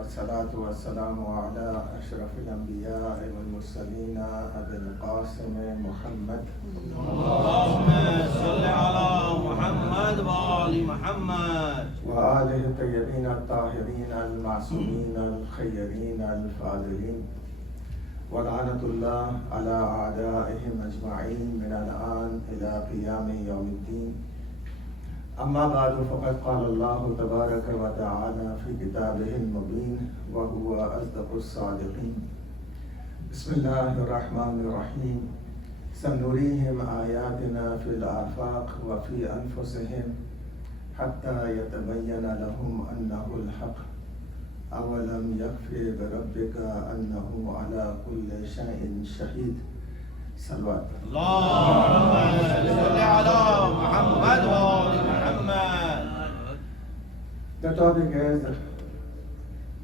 والصلاة والسلام على أشرف الأنبياء والمرسلين أبي القاسم محمد اللهم صل على محمد وآل محمد وآله الطيبين الطاهرين المعصومين الخيرين الفاضلين ولعنة الله على أعدائهم أجمعين من الآن إلى قيام يوم الدين. أما بعد فقد قال الله تبارك وتعالى في كتابه المبين وهو أصدق الصادقين. بسم الله الرحمن الرحيم. سنريهم آياتنا في الآفاق وفي أنفسهم حتى يتبين لهم أنه الحق. أولم يكفي بربك أنه على كل شيء شهيد. صلوات. اللهم صل على محمد وآل محمد. The topic is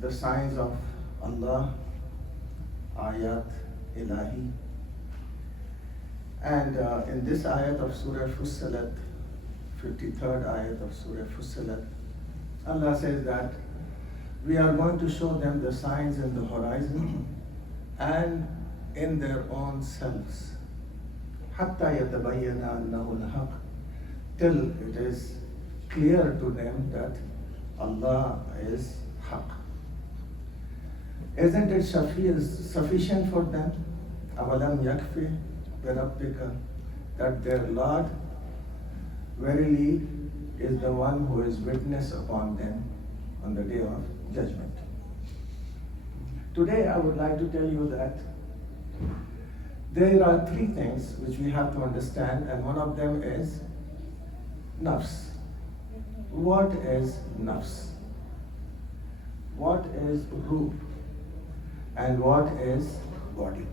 the signs of Allah, Ayat Ilahi. And in this ayat of Surah Fussilat, 53rd ayat of Surah Fussilat, Allah says that we are going to show them the signs in the horizon and in their own selves. Hatta yatabayyana annahu al-haq, till it is clear to them that Allah is haq. Isn't it sufficient for them? Avalam yakfi birabbika, that their Lord verily is the one who is witness upon them on the day of judgment. Today I would like to tell you that there are three things which we have to understand, and one of them is nafs. What is nafs? What is ruh? And what is body?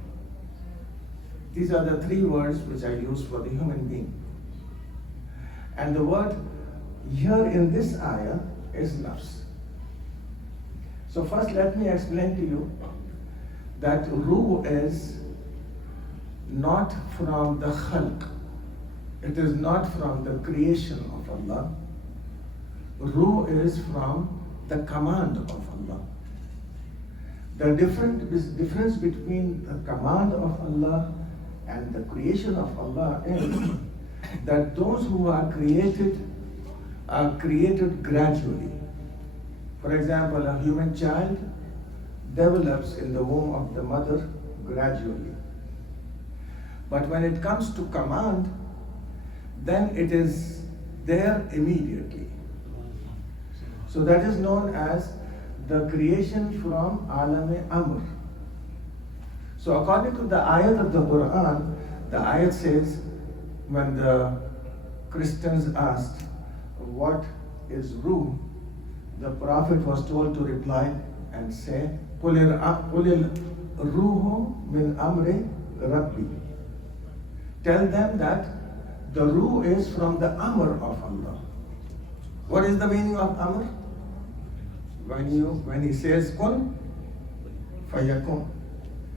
These are the three words which I use for the human being. And the word here in this ayah is nafs. So first let me explain to you that ruh is not from the khalq. It is not from the creation of Allah. Ruh is from the command of Allah. The difference between the command of Allah and the creation of Allah is that those who are created gradually. For example, a human child develops in the womb of the mother gradually. But when it comes to command, then it is there immediately. So that is known as the creation from Alam-e-Amr. So according to the ayat of the Quran, the ayat says, when the Christians asked, what is ruh? The Prophet was told to reply and say, قُلِ الرُّوحُ مِنْ أَمْرِ رَبِّي. Tell them that the ruh is from the amr of Allah. What is the meaning of amr? When he says kun, fayakun,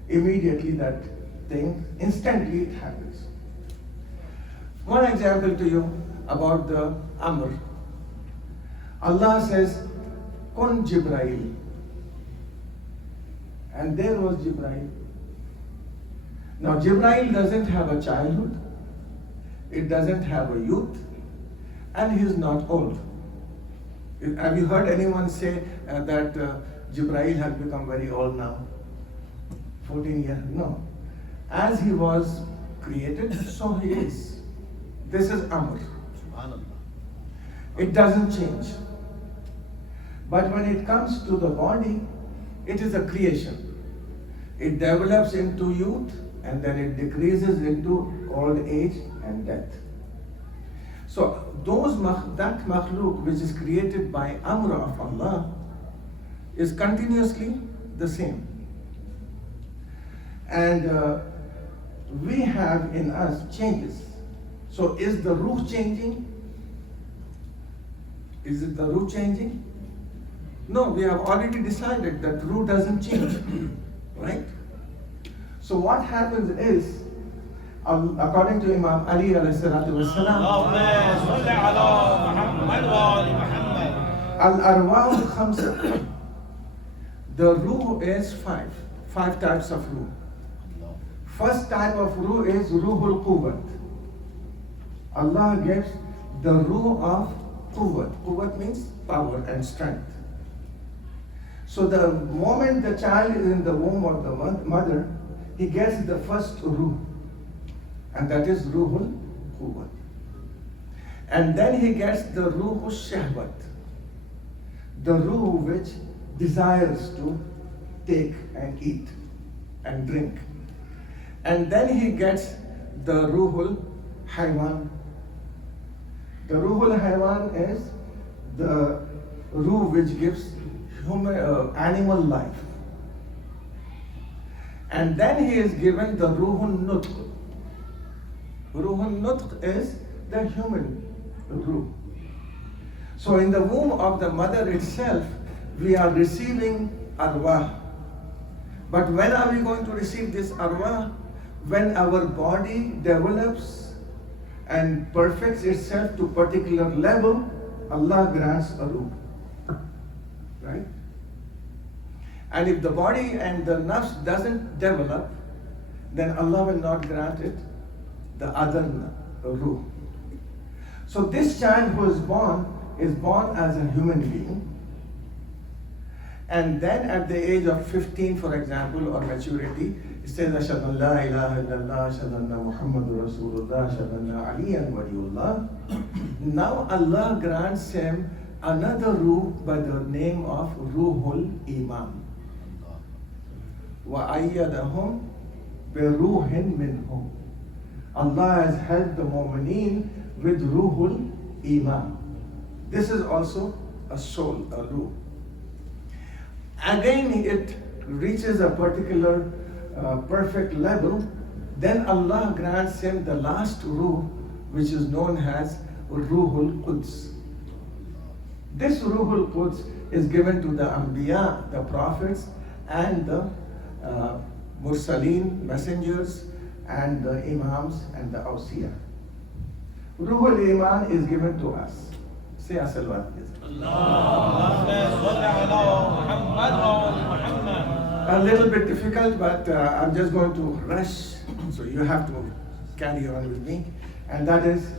immediately that thing, instantly it happens. One example to you about the amr. Allah says, kun Jibrail. And there was Jibrail. Now Jibrail doesn't have a childhood, it doesn't have a youth, and he is not old. Have you heard anyone say that Jibrail has become very old now? 14 years? No. As he was created, so he is. This is Amr. It doesn't change. But when it comes to the body, it is a creation. It develops into youth and then it decreases into old age and death. So that makhluk which is created by Amr of Allah is continuously the same. And we have in us changes. So is the ruh changing? Is it the ruh changing? No, we have already decided that ruh doesn't change, right? So what happens is, according to Imam Ali alayhi salatu wasalam, al-arwah khamsa, The ruh is five types of ruh. First type of ruh is ruhul quwwat. Allah gives the ruh of quwwat. Quwwat means power and strength. So the moment the child is in the womb of the mother, he gets the first ruh, and that is ruhul quwwat. And then he gets the ruhul shahwat, the ruh which desires to take and eat and drink. And then he gets the ruhul haywan. The ruhul haywan is the ruh which gives animal life. And then he is given the ruhun nutq. Ruhun nutq is the human ruh. So in the womb of the mother itself, we are receiving arwah. But when are we going to receive this arwah? When our body develops and perfects itself to particular level, Allah grants a ruh. Right? And if the body and the nafs doesn't develop, then Allah will not grant it the other ruh. So this child who is born as a human being, and then at the age of 15, for example, or maturity, he says, Ashhadu an la ilaha illallah, Ashhadu anna Muhammadur Rasulullah, Ashhadu anna Aliyan Waliullah. Now Allah grants him another ruh by the name of Ruhul Iman. وَأَيَّدَهُمْ بِرُوحٍ مِّنْهُ. Allah has helped the mu'mineen with Ruhul Iman. This is also a soul, a ruh. Again, it reaches a particular perfect level, then Allah grants him the last ruh, which is known as Ruhul Quds. This Ruhul Quds is given to the Anbiya, the prophets, and the Mursaleen, messengers, and the Imams and the Awsiya. Ruhul Iman is given to us. Say as-salawat, please. A little bit difficult, but I'm just going to rush, so you have to carry on with me. And that is,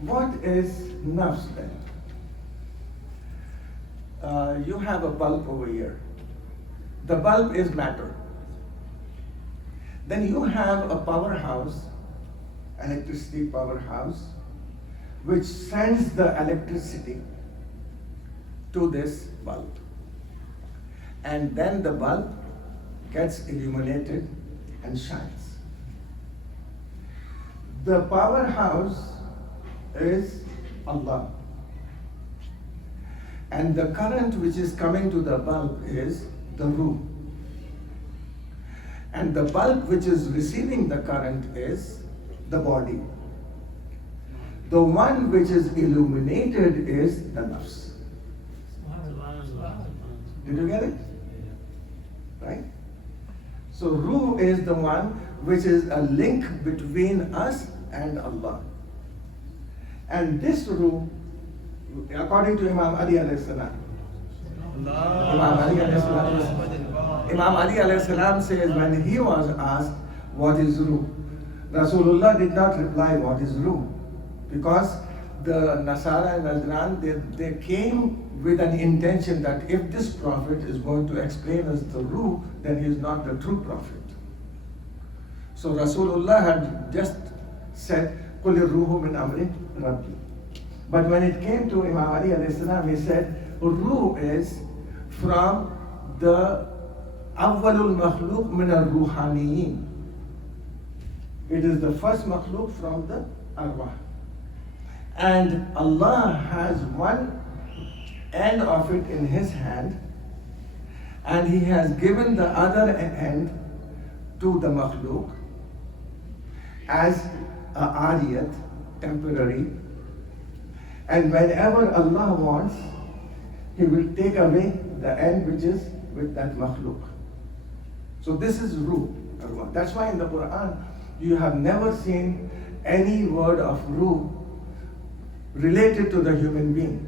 what is nafs then? You have a bulb over here. The bulb is matter. Then you have a powerhouse, electricity powerhouse, which sends the electricity to this bulb. And then the bulb gets illuminated and shines. The powerhouse is Allah. And the current which is coming to the bulb is the ruh. And the bulb which is receiving the current is the body. The one which is illuminated is the nafs. Did you get it? Right? So ruh is the one which is a link between us and Allah. And this ruh, according to Imam Ali alayhi salam, Imam Ali alayhi salam says when he was asked what is ruh, Rasulullah did not reply what is ruh, because the Nasara and Najran, they came with an intention that if this prophet is going to explain us the ruh, then he is not the true prophet. So Rasulullah had just said, قُلِ الرُّوحُ مِنْ أَمْرِ رَبِّي. But when it came to Imam Ali alayhi salam, he said, ruh is from the awwalul makhluk min al-ruhaniyin. It is the first makhluk from the arwah. And Allah has one end of it in His hand, and He has given the other end to the makhluk as a ariyat, temporary. And whenever Allah wants, He will take away the end which is with that makhluk. So this is ruh. That's why in the Quran you have never seen any word of ruh related to the human being.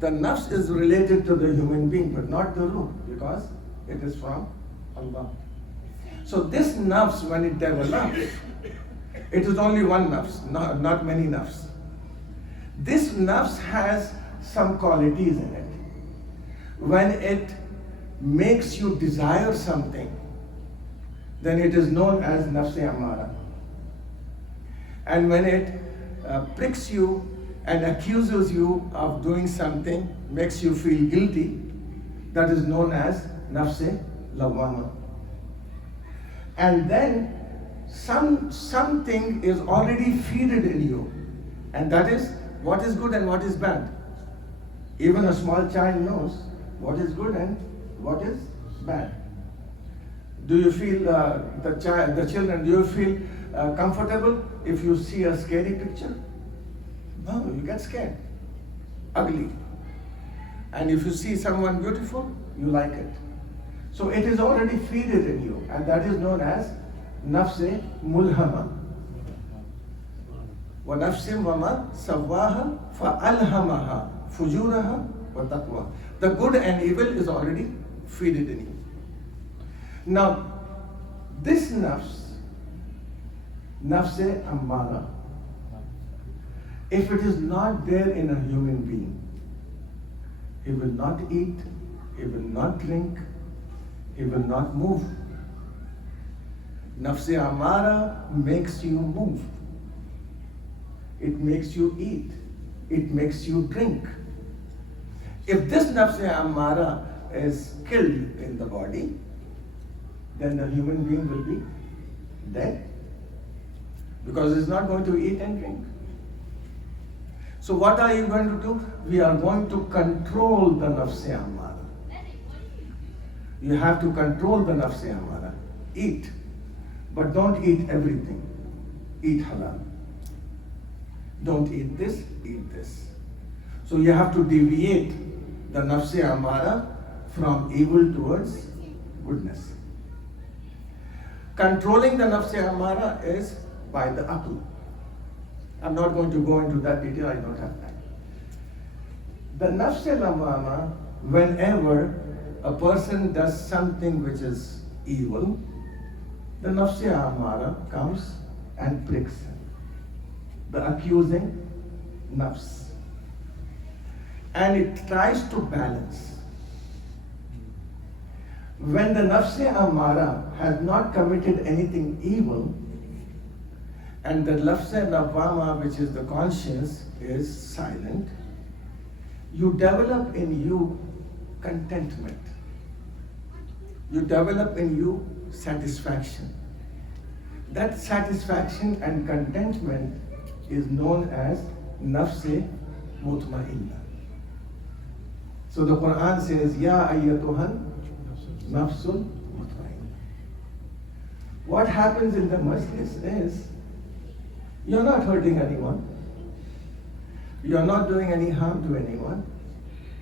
The nafs is related to the human being, but not the ruh, because it is from Allah. So this nafs, when it develops, it is only one nafs, not many nafs. This nafs has some qualities in it. When it makes you desire something, then it is known as nafs-e-ammara. And when it pricks you and accuses you of doing something, makes you feel guilty, that is known as nafs-e-lawwama. And then something is already feeded in you, and that is what is good and what is bad. Even a small child knows what is good and what is bad. Do you feel the children? Do you feel comfortable if you see a scary picture? No, you get scared, ugly. And if you see someone beautiful, you like it. So it is already feeded in you, and that is known as nafs mulhama. Wa nafsim wa ma sawwaha fa alhamaha fujuraha wa taqwa. The good and evil is already feeded in you. Now, this nafs ammara, if it is not there in a human being, he will not eat, he will not drink, he will not move. Nafs ammara makes you move. It makes you eat. It makes you drink. If this nafs ammara is killed in the body, then the human being will be dead, because it's not going to eat and drink. So what are you going to do? We are going to control the nafs ammara. You have to control the nafs ammara. Eat, but don't eat everything. Eat halal. Don't eat this, eat this. So you have to deviate the nafs ammara from evil towards goodness. Controlling the nafs ammara is by the aql. I'm not going to go into that detail, I don't have time. The nafs lawwama, whenever a person does something which is evil, the nafs ammara comes and pricks him. The accusing nafs. And it tries to balance. When the nafs ammara has not committed anything evil, and the nafs lawwama, which is the conscience, is silent, you develop in you contentment. You develop in you satisfaction. That satisfaction and contentment is known as nafs mutmainna. So the Quran says, Ya ayyatuhan nafsul mutmainna. What happens in the majlis is, you're not hurting anyone. You're not doing any harm to anyone.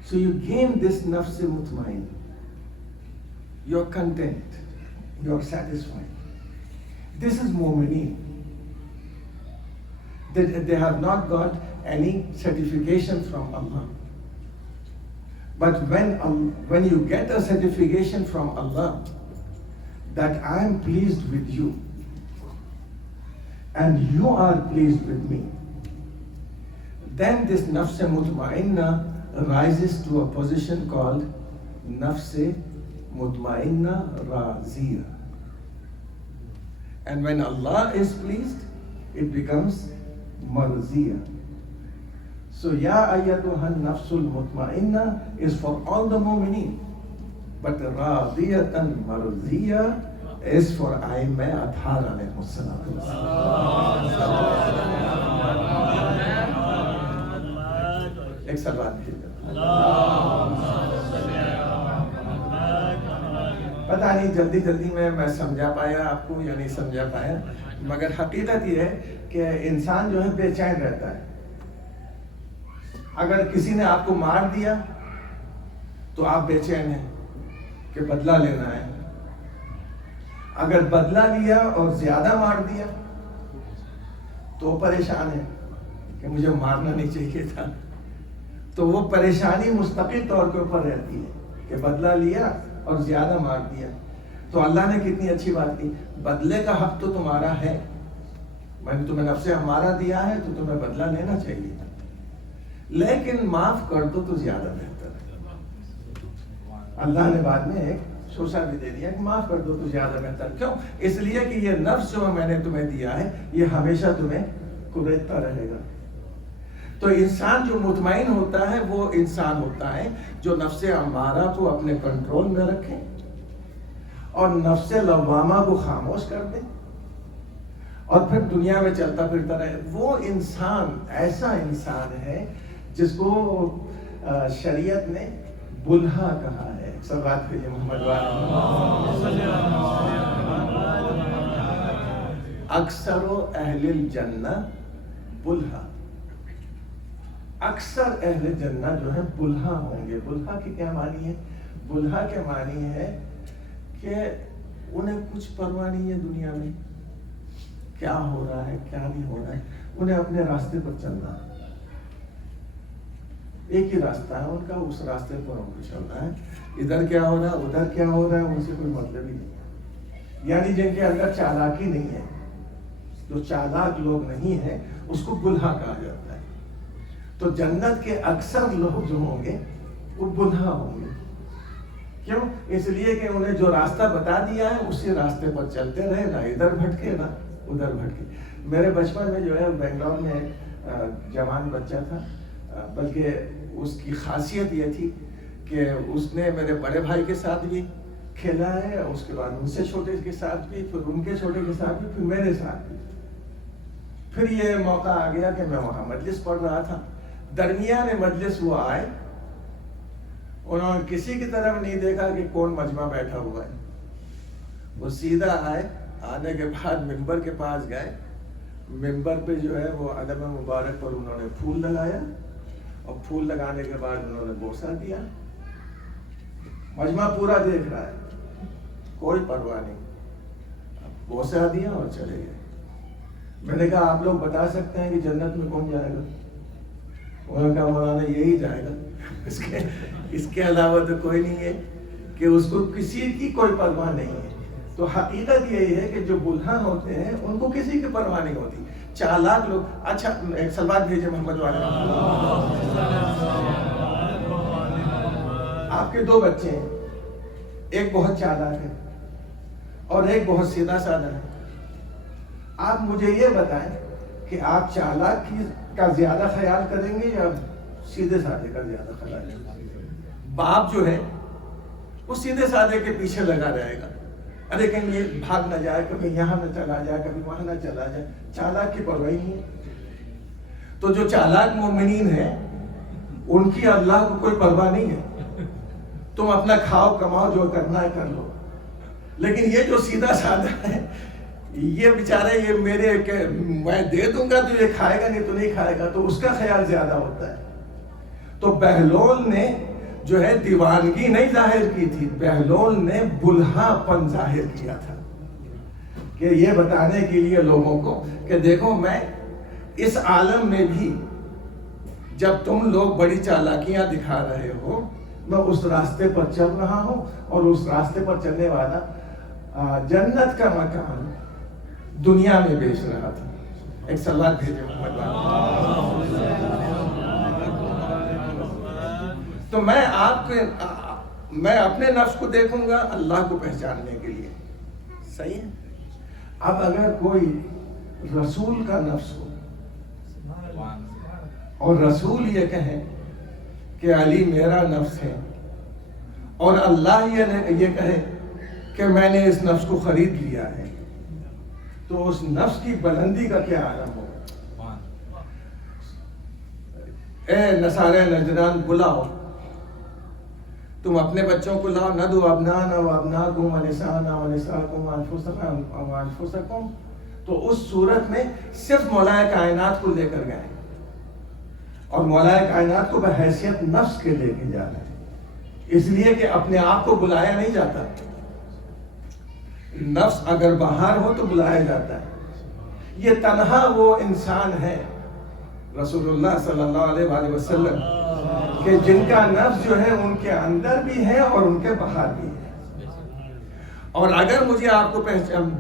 So you gain this nafs mutmainna. You're content. You're satisfied. This is mu'mineen. They have not got any certification from Allah. But when you get a certification from Allah that I am pleased with you and you are pleased with me, then this nafs mutmainna rises to a position called nafs mutmainna raziyah. And when Allah is pleased, it becomes marziyah. So Ya ayyatuhan nafsul mutmainna is for all the mu'mineen. But radiyatan marziyah is for Aimma Athar alayhi salatu wassalam. Ek salawat پتہ نہیں جلدی میں سمجھا پایا آپ کو یا نہیں سمجھا پایا، مگر حقیقت یہ ہے کہ انسان جو ہے بے چین رہتا ہے. اگر کسی نے آپ کو مار دیا تو آپ بے چین ہیں کہ بدلہ لینا ہے. اگر بدلہ لیا اور زیادہ مار دیا تو پریشان ہے کہ مجھے مارنا نہیں چاہیے تھا. تو وہ پریشانی مستقل طور کے اوپر رہتی ہے کہ بدلہ لیا اور زیادہ مار دیا. تو اللہ نے کتنی اچھی بات کی، بدلے کا حق تو تمہارا ہے، میں نے تمہیں نفس ہمارا دیا ہے تو تمہیں بدلہ لینا چاہیے، لیکن معاف کر دو تو زیادہ بہتر ہے. اللہ نے بعد میں ایک شوشا بھی دے دیا کہ معاف کر دو تو زیادہ بہتر. کیوں؟ اس لیے کہ یہ نفس جو میں نے تمہیں دیا ہے یہ ہمیشہ تمہیں کوریدتا رہے گا. تو انسان جو مطمئن ہوتا ہے وہ انسان ہوتا ہے جو نفس امارہ کو اپنے کنٹرول میں رکھے اور نفس لوامہ کو خاموش کر دے اور پھر دنیا میں چلتا پھرتا رہے. وہ انسان ایسا انسان ہے جس کو شریعت نے بلہا کہا ہے. سب بات کہیے محمد والے. اکثر اہل الجنہ بلہا، اکثر اہل جنہ جو ہے بلہا ہوں گے. بلہا کی کیا معنی ہے؟ بلہا کے معنی ہے کہ انہیں کچھ پرواہ نہیں ہے دنیا میں کیا ہو رہا ہے کیا نہیں ہو رہا ہے، انہیں اپنے راستے پر چلنا ہے. ایک ہی راستہ ہے ان کا، اس راستے پر ان کو چلنا ہے. ادھر کیا ہو رہا ہے ادھر کیا ہو رہا ہے ان سے کوئی مطلب ہی نہیں ہے. یعنی جن کے اندر چالاکی نہیں ہے، جو چالاک لوگ نہیں ہیں، اس کو بلہا کہا جاتا ہے. تو جنت کے اکثر لوگ جو ہوں گے وہ بلہا ہوں گے. کیوں؟ اس لیے کہ انہیں جو راستہ بتا دیا ہے اسی راستے پر چلتے رہے، نہ ادھر بھٹکے نہ ادھر بھٹکے. میرے بچپن میں جو ہے بنگلور میں جوان بچہ تھا، بلکہ اس کی خاصیت یہ تھی کہ اس نے میرے بڑے بھائی کے ساتھ بھی کھیلا ہے، اس کے بعد ان سے چھوٹے کے ساتھ بھی، پھر ان کے چھوٹے کے ساتھ بھی، پھر میرے ساتھ بھی. پھر یہ موقع آ گیا کہ میں وہاں مجلس پڑھ رہا تھا. درمیان مجلس وہ آئے، انہوں نے کسی کی طرف نہیں دیکھا کہ کون مجمع بیٹھا ہوا ہے. وہ سیدھا آئے، آنے کے بعد ممبر کے پاس گئے. ممبر پہ جو ہے وہ علم مبارک پر انہوں نے پھول لگایا اور پھول لگانے کے بعد انہوں نے بوسہ دیا. مجمع پورا دیکھ رہا ہے، کوئی پرواہ نہیں. بوسہ دیا اور چلے گئے. میں نے کہا آپ لوگ بتا سکتے ہیں کہ جنت میں کون جائے گا؟ انہوں نے کہا مولانا یہی جائے گا، اس کے علاوہ تو کوئی نہیں ہے، کہ اس کو کسی کی کوئی پرواہ نہیں ہے. تو حقیقت یہی ہے کہ جو بلہا ہوتے ہیں ان کو کسی کی پرواہ نہیں ہوتی. چالاک لوگ. اچھا ایک سلوات بھیجے محمد والے. آپ کے دو بچے ہیں، ایک بہت چالاک ہے اور ایک بہت سیدھا سادہ ہے. آپ مجھے یہ بتائیں کہ آپ چالاک کا زیادہ خیال کریں گے یا سیدھے سادے کا زیادہ خیال کریں گے؟ باپ جو ہے وہ سیدھے سادے کے پیچھے لگا رہے گا، ارے کہیں یہ بھاگ نہ جائے، کبھی یہاں نہ چلا جائے، کبھی وہاں نہ چلا جائے. چالاک کی پرواہ نہیں ہے. تو جو چالاک مومنین ہیں ان کی اللہ کو کوئی پرواہ نہیں ہے. تم اپنا کھاؤ کماؤ، جو کرنا ہے کر لو. لیکن یہ جو سیدھا سادہ ہے یہ بیچارے یہ میرے میں دے دوں گا تو یہ کھائے گا نہیں تو نہیں کھائے گا، تو اس کا خیال زیادہ ہوتا ہے. تو بہلول نے جو ہے دیوانگی نہیں ظاہر کی تھی، بہلول نے بلہا پن ظاہر کیا تھا کہ یہ بتانے کے لیے لوگوں کو کہ دیکھو میں اس عالم میں بھی جب تم لوگ بڑی چالاکیاں دکھا رہے ہو، میں اس راستے پر چل رہا ہوں اور اس راستے پر چلنے والا جنت کا مکان دنیا میں بیچ رہا تھا. ایک صلوات بھیجے محمد والے. تو میں اپنے نفس کو دیکھوں گا اللہ کو پہچاننے کے لیے. صحیح ہے. اب اگر کوئی رسول کا نفس ہو اور رسول یہ کہیں کہ علی میرا نفس ہے، اور اللہ یہ کہے کہ میں نے اس نفس کو خرید لیا ہے، تو اس نفس کی بلندی کا کیا عالم ہوگا. اے نصارے نجران بلاؤ، تم اپنے بچوں کو لاؤ. ندعو ابنانا و ابناکم و نسانا و نساکم و انفسکم. تو اس صورت میں صرف مولا کائنات کو لے کر گئے اور مولا کائنات کو بحیثیت نفس کے لے کے جا رہے ہیں، اس لیے کہ اپنے آپ کو بلایا نہیں جاتا. نفس اگر باہر ہو تو بلایا جاتا ہے. یہ تنہا وہ انسان ہے رسول اللہ صلی اللہ علیہ وآلہ وسلم کہ جن کا نفس جو ہے ان کے اندر بھی ہے اور ان کے باہر بھی ہے. اور اگر مجھے آپ کو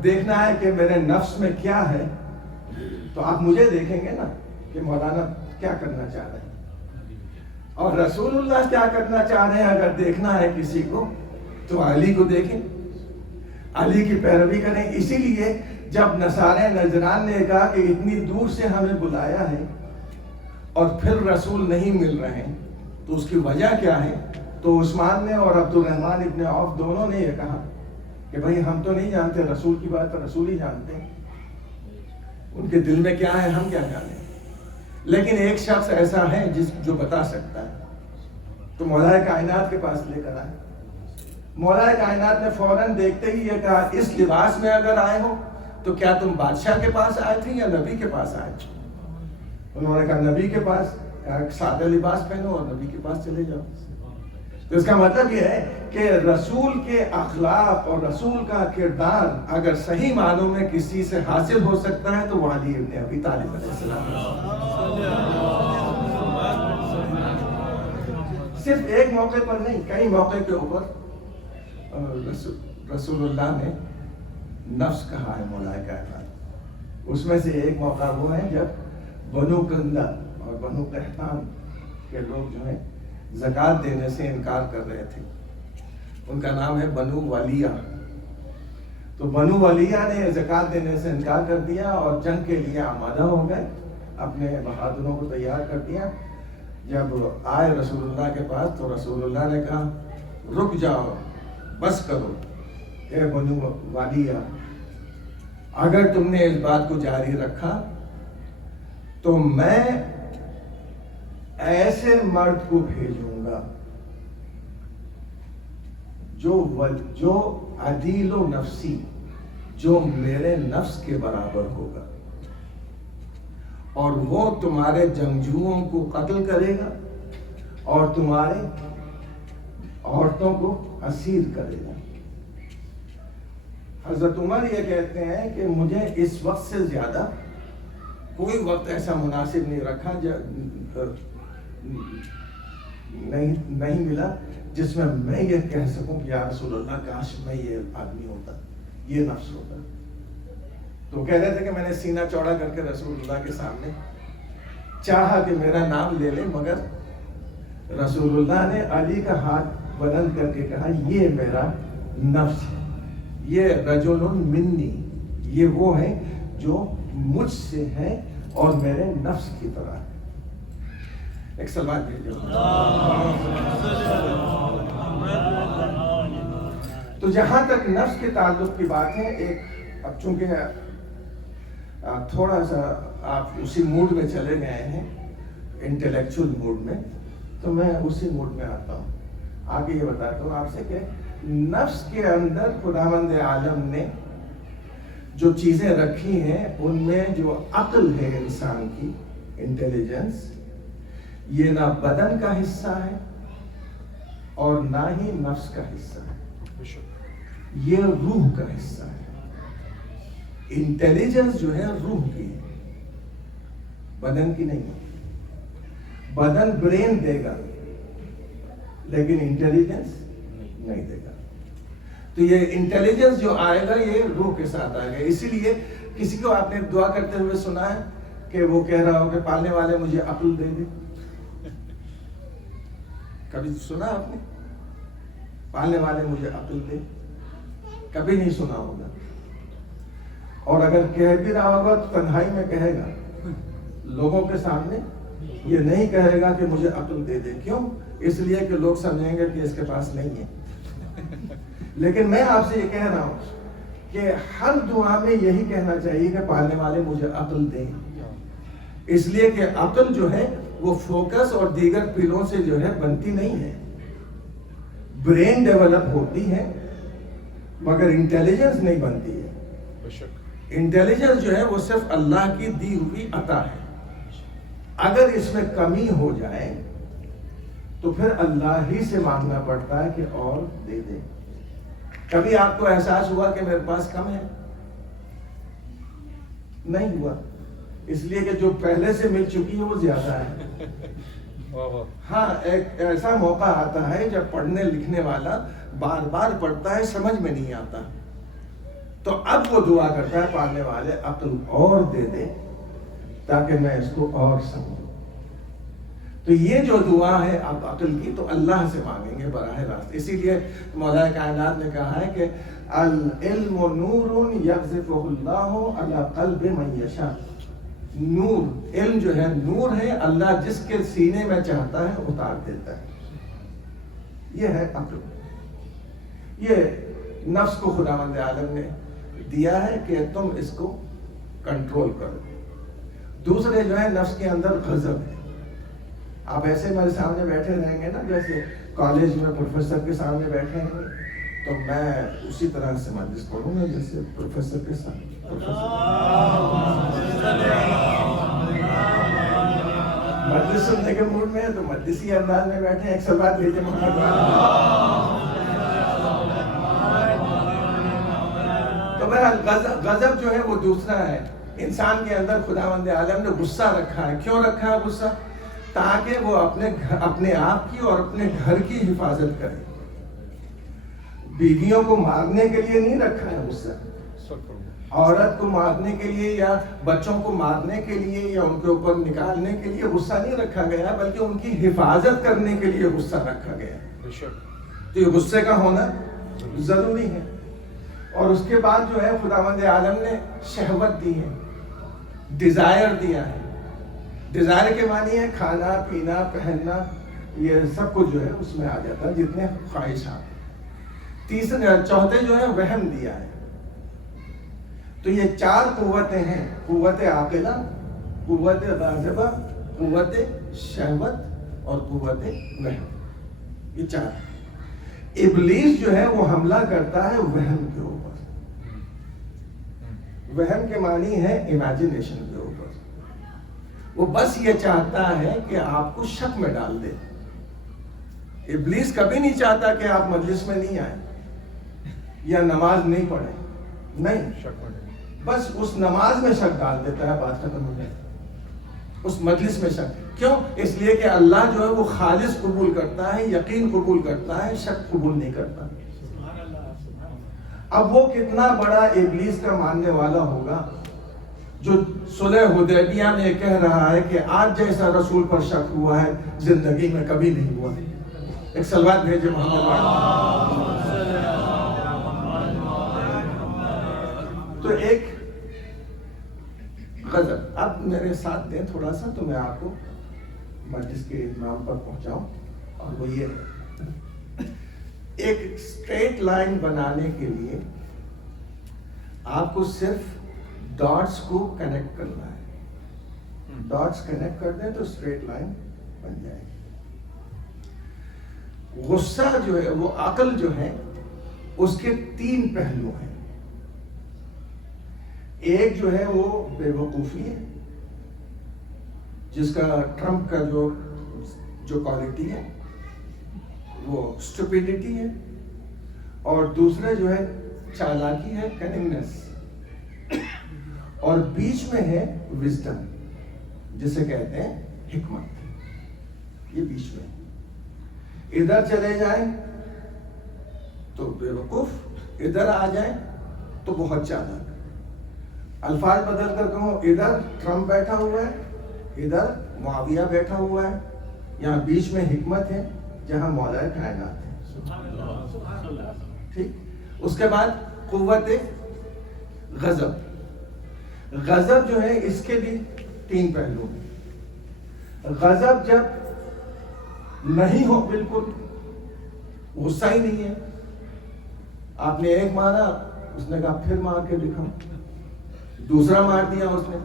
دیکھنا ہے کہ میرے نفس میں کیا ہے تو آپ مجھے دیکھیں گے نا کہ مولانا کیا کرنا چاہ رہے ہیں اور رسول اللہ کیا کرنا چاہ رہے ہیں. اگر دیکھنا ہے کسی کو تو علی کو دیکھیں, علی کی پیروی کریں. اسی لیے جب نصارے نجران نے کہا کہ اتنی دور سے ہمیں بلایا ہے اور پھر رسول نہیں مل رہے ہیں تو اس کی وجہ کیا ہے, تو عثمان نے اور عبد الرحمن ابن عوف دونوں نے یہ کہا کہ بھائی ہم تو نہیں جانتے, رسول کی بات تو رسول ہی جانتے ہیں, ان کے دل میں کیا ہے ہم کیا جانیں. لیکن ایک شخص ایسا ہے جو بتا سکتا ہے, تو مولا کائنات کے پاس لے کر آئے. مولا کائنات نے فوراً دیکھتے ہی یہ کہا اس لباس میں اگر آئے ہو تو کیا تم بادشاہ کے پاس آئے تھے یا نبی کے پاس آئے تھے؟ انہوں نے کہا نبی کے پاس. سادہ لباس پہنو اور نبی کے پاس چلے جاؤ. تو اس کا مطلب یہ ہے کہ رسول کے اخلاق اور رسول کا کردار اگر صحیح معنوں میں کسی سے حاصل ہو سکتا ہے تو وہ علی ابن ابی طالب علیہ السلام. صرف ایک موقع پر نہیں, کئی موقع کے اوپر رسول اللہ نے نفس کہا ہے مولا کائنات. اس میں سے ایک موقع وہ ہے جب بنو کندہ اور بنو قحطان کے لوگ جو ہیں زکوٰۃ دینے سے انکار کر رہے تھے. ان کا نام ہے بنو ولیہ. تو بنو ولیہ نے زکوٰۃ دینے سے انکار کر دیا اور جنگ کے لیے آمادہ ہو گئے, اپنے بہادروں کو تیار کر دیا. جب آئے رسول اللہ کے پاس تو رسول اللہ نے کہا رک جاؤ, بس کرو اے بنو ولیہ, اگر تم نے اس بات کو جاری رکھا تو میں ایسے مرد کو بھیجوں گا جو عدیل و نفسی, جو میرے نفس کے برابر ہوگا, اور وہ تمہارے جنگجوؤں کو قتل کرے گا اور تمہارے عورتوں کو اسیر کرے گا. حضرت عمر یہ کہتے ہیں کہ مجھے اس وقت سے زیادہ کوئی وقت ایسا مناسب نہیں رکھا نہیں ملا جس میں میں یہ کہہ سکوں کہ یا رسول اللہ کاش میں یہ آدمی ہوتا, یہ نفس ہوتا. تو کہہ رہے تھے کہ میں نے سینہ چوڑا کر کے رسول اللہ کے سامنے چاہا کہ میرا نام لے لے, مگر رسول اللہ نے علی کا ہاتھ بلند کر کے کہا یہ میرا نفس ہے, یہ رجل منی, یہ وہ ہے جو مجھ سے ہے اور میرے نفس کی طرح ہے. ایک سلوات بھیجو. تو جہاں تک نفس کے تعلق کی بات ہے, ایک اب چونکہ تھوڑا سا آپ اسی موڈ میں چلے گئے ہیں, انٹلیکچوئل موڈ میں, تو میں اسی موڈ میں آتا ہوں. آگے یہ بتاتا ہوں آپ سے کہ نفس کے اندر خداوند عالم نے جو چیزیں رکھی ہیں ان میں جو عقل ہے انسان کی, انٹیلیجنس, یہ نہ بدن کا حصہ ہے اور نہ ہی نفس کا حصہ ہے, یہ روح کا حصہ ہے. انٹیلیجنس جو ہے روح کی ہے, بدن کی نہیں ہے. بدن برین دے گا لیکن انٹیلیجنس نہیں دے گا. تو یہ انٹیلیجنس جو آئے گا یہ روح کے ساتھ آئے گا. اسی لیے کسی کو آپ نے دعا کرتے ہوئے سنا ہے کہ وہ کہہ رہا ہو کہ پالنے والے مجھے عقل دے دے. کبھی سنا آپ نے پالنے والے مجھے عقل دے؟ کبھی نہیں سنا ہوگا. اور اگر کہہ بھی رہا ہوگا تو تنہائی میں کہے گا, لوگوں کے سامنے یہ نہیں کہے گا کہ مجھے عقل دے دے. کیوں؟ اس لیے کہ لوگ سمجھیں گے کہ اس کے پاس نہیں ہے. لیکن میں آپ سے یہ کہہ رہا ہوں کہ ہر دعا میں یہی کہنا چاہیے کہ پالنے والے مجھے عقل دیں. اس لیے کہ عقل جو ہے وہ فوکس اور دیگر پلوں سے جو ہے بنتی نہیں ہے. برین ڈیولپ ہوتی ہے مگر انٹیلیجنس نہیں بنتی ہے. انٹیلیجنس جو ہے وہ صرف اللہ کی دی ہوئی عطا ہے. اگر اس میں کمی ہو جائے تو پھر اللہ ہی سے مانگنا پڑتا ہے کہ اور دے دے. کبھی آپ کو احساس ہوا کہ میرے پاس کم ہے؟ نہیں ہوا, اس لیے کہ جو پہلے سے مل چکی ہے وہ زیادہ ہے. ہاں ایک ایسا موقع آتا ہے جب پڑھنے لکھنے والا بار بار پڑھتا ہے، سمجھ میں نہیں آتا، تو اب وہ دعا کرتا ہے پڑھنے والے عقل اور دے دے تاکہ میں اس کو اور سمجھوں۔ تو یہ جو دعا ہے اب عقل کی، تو اللہ سے مانگیں گے براہ راست۔ اسی لیے مولا کائنات نے کہا ہے کہ العلم نور یقذفہ اللہ علی قلب من یشاء۔ نور، علم جو ہے نور ہے، اللہ جس کے سینے میں چاہتا ہے اتار دیتا ہے۔ یہ ہے عقل، یہ نفس کو خداوند عالم نے دیا ہے کہ تم اس کو کنٹرول کرو۔ دوسرے جو ہے نفس کے اندر غضب ہے۔ آپ ایسے میرے سامنے بیٹھے رہیں گے نا، جیسے کالج میں پروفیسر کے سامنے بیٹھے ہیں، تو میں اسی طرح سے مجلس پڑھوں گا جیسے پروفیسر کے سامنے۔ مجلس سننے کے موڈ میں ہے تو مجلسی انداز میں بیٹھے ہیں۔ ایک سلوات لیجیے محمد۔ تو بہرحال غضب جو ہے وہ دوسرا ہے۔ انسان کے اندر خداوند عالم نے غصہ رکھا ہے۔ کیوں رکھا ہے غصہ؟ تاکہ وہ اپنے آپ کی اور اپنے گھر کی حفاظت کرے۔ بیویوں کو مارنے کے لیے نہیں رکھا ہے غصہ، عورت کو مارنے کے لیے یا بچوں کو مارنے کے لیے یا ان کے اوپر نکالنے کے لیے غصہ نہیں رکھا گیا، بلکہ ان کی حفاظت کرنے کے لیے غصہ رکھا گیا۔ تو یہ غصے کا ہونا ضروری ہے۔ اور اس کے بعد جو ہے خداوند عالم نے شہوت دی ہے، ڈیزائر دیا ہے۔ ڈیزائر کے معنی ہے کھانا پینا پہننا، یہ سب کچھ جو ہے اس میں آ جاتا ہے، جتنے خواہشات۔ چوتھے جو ہے وہم دیا ہے۔ تو یہ چار قوتیں ہیں، قوت عاقلہ، قوت غاضبہ، قوت شہوت اور قوت وہم، یہ چار۔ ابلیس جو ہے وہ حملہ کرتا ہے وہم کے اوپر۔ وہم کے معنی ہے امیجنیشن کے اوپر۔ وہ بس یہ چاہتا ہے کہ آپ کو شک میں ڈال دے۔ ابلیس کبھی نہیں چاہتا کہ آپ مجلس میں نہیں آئیں یا نماز نہیں پڑھیں، نہیں، بس اس نماز میں شک ڈال دیتا ہے، بات ختم ہو جائے۔ اس مجلس میں شک، کیوں؟ اس لیے کہ اللہ جو ہے وہ خالص قبول کرتا ہے، یقین قبول کرتا ہے، شک قبول نہیں کرتا۔ اب وہ کتنا بڑا ابلیس کا ماننے والا ہوگا جو صلح حدیبیہ میں کہہ رہا ہے کہ آج جیسا رسول پر شک ہوا ہے زندگی میں کبھی نہیں ہوا۔ ایک سلوات بھیجے محمد۔ تو ایک غضب، اب میرے ساتھ دیں تھوڑا سا تو میں آپ کو مجلس کے اتمام پر پہنچاؤں، اور وہ یہ ہے، ایک اسٹریٹ لائن بنانے کے لیے آپ کو صرف ڈاٹس کو کنیکٹ کرنا ہے۔ ڈاٹس کنیکٹ کر دیں تو اسٹریٹ لائن بن جائے گی۔ غصہ جو ہے وہ عقل جو ہے اس کے تین پہلو ہیں۔ ایک جو ہے وہ بے وقوفی ہے، جس کا ٹرمپ کا جو کوالٹی ہے وہ اسٹوپیڈیٹی ہے، اور دوسرے جو ہے چالاکی ہے، کننگنس، اور بیچ میں ہے وزڈم جسے کہتے ہیں حکمت۔ یہ بیچ میں ادھر چلے جائیں تو بے وقوف، ادھر آ جائیں تو بہت چالاک۔ الفاظ بدل کر کہوں، ادھر ٹرمپ بیٹھا ہوا ہے، ادھر معاویہ بیٹھا ہوا ہے، یہاں بیچ میں حکمت ہے جہاں مولا کائنات ہے۔ ٹھیک، اس کے بعد قوت غضب۔ غضب جو ہے اس کے بھی تین پہلو ہیں۔ غضب جب نہیں ہو، بالکل غصہ ہی نہیں ہے، آپ نے ایک مارا، اس نے کہا پھر مار کے دکھاؤ، دوسرا مار دیا، اس نے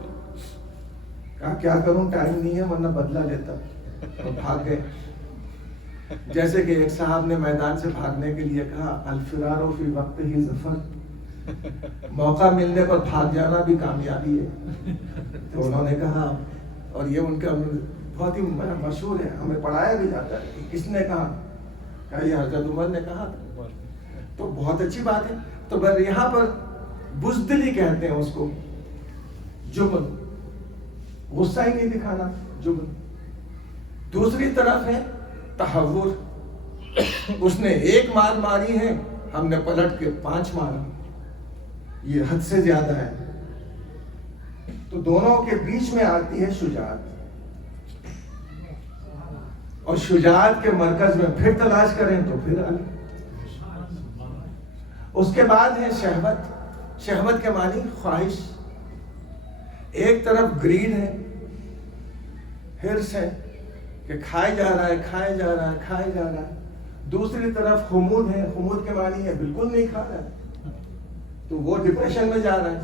کہا کیا کروں، ٹائم نہیں ہے ورنہ بدلہ لیتا، اور بھاگ گئے۔ جیسے کہ ایک صاحب نے میدان سے بھاگنے کے لیے کہا، الفرار فی وقت ہی ظفر، موقع ملنے پر بھاگ جانا بھی کامیابی ہے۔ تو انہوں نے کہا، اور یہ ان کا بہت ہی مشہور ہے، ہمیں پڑھایا بھی جاتا ہے، کہ کس نے کہا یہ حضرت عمر نے کہا تھا، تو بہت اچھی بات ہے۔ تو بس یہاں پر بزدلی کہتے ہیں اس کو، جبن، غصہ ہی نہیں دکھانا، جبن۔ دوسری طرف ہے تحور، اس نے ایک مار ماری ہے، ہم نے پلٹ کے 5 مارا، یہ حد سے زیادہ ہے۔ تو دونوں کے بیچ میں آتی ہے شجاعت، اور شجاعت کے مرکز میں پھر تلاش کریں تو پھر علی۔ اس کے بعد ہے شہوت، شہوت کے معنی خواہش، ایک طرف گریڈ ہے، ہرس ہے کہ کھائے جا رہا ہے کھائے جا رہا ہے کھائے جا رہا ہے، دوسری طرف خمود ہے، خمود کے معنی ہے بالکل نہیں کھا رہا ہے تو وہ ڈپریشن میں جا رہا ہے،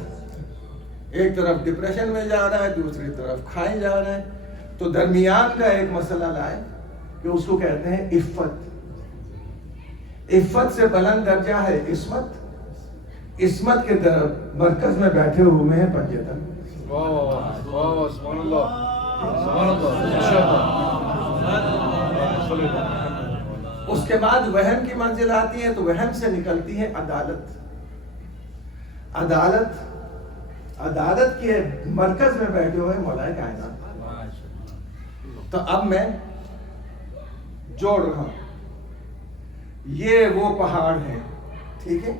ایک طرف ڈپریشن میں جا رہا ہے دوسری طرف کھائے جا رہا ہے۔ تو درمیان کا ایک مسئلہ لائے کہ اس کو کہتے ہیں عفت، عفت سے بلند درجہ ہے عصمت، عصمت کے مرکز میں بیٹھے ہوئے ہیں پنجتن۔ واہ واہ واہ، سبحان اللہ سبحان اللہ، اس کے بعد وہم کی منزل آتی ہے، تو وہم سے نکلتی ہے عدالت، عدالت، عدالت کے مرکز میں بیٹھے ہوئے مولا کائنات۔ تو اب میں جوڑ رہا ہوں، یہ وہ پہاڑ ہیں، ٹھیک ہے،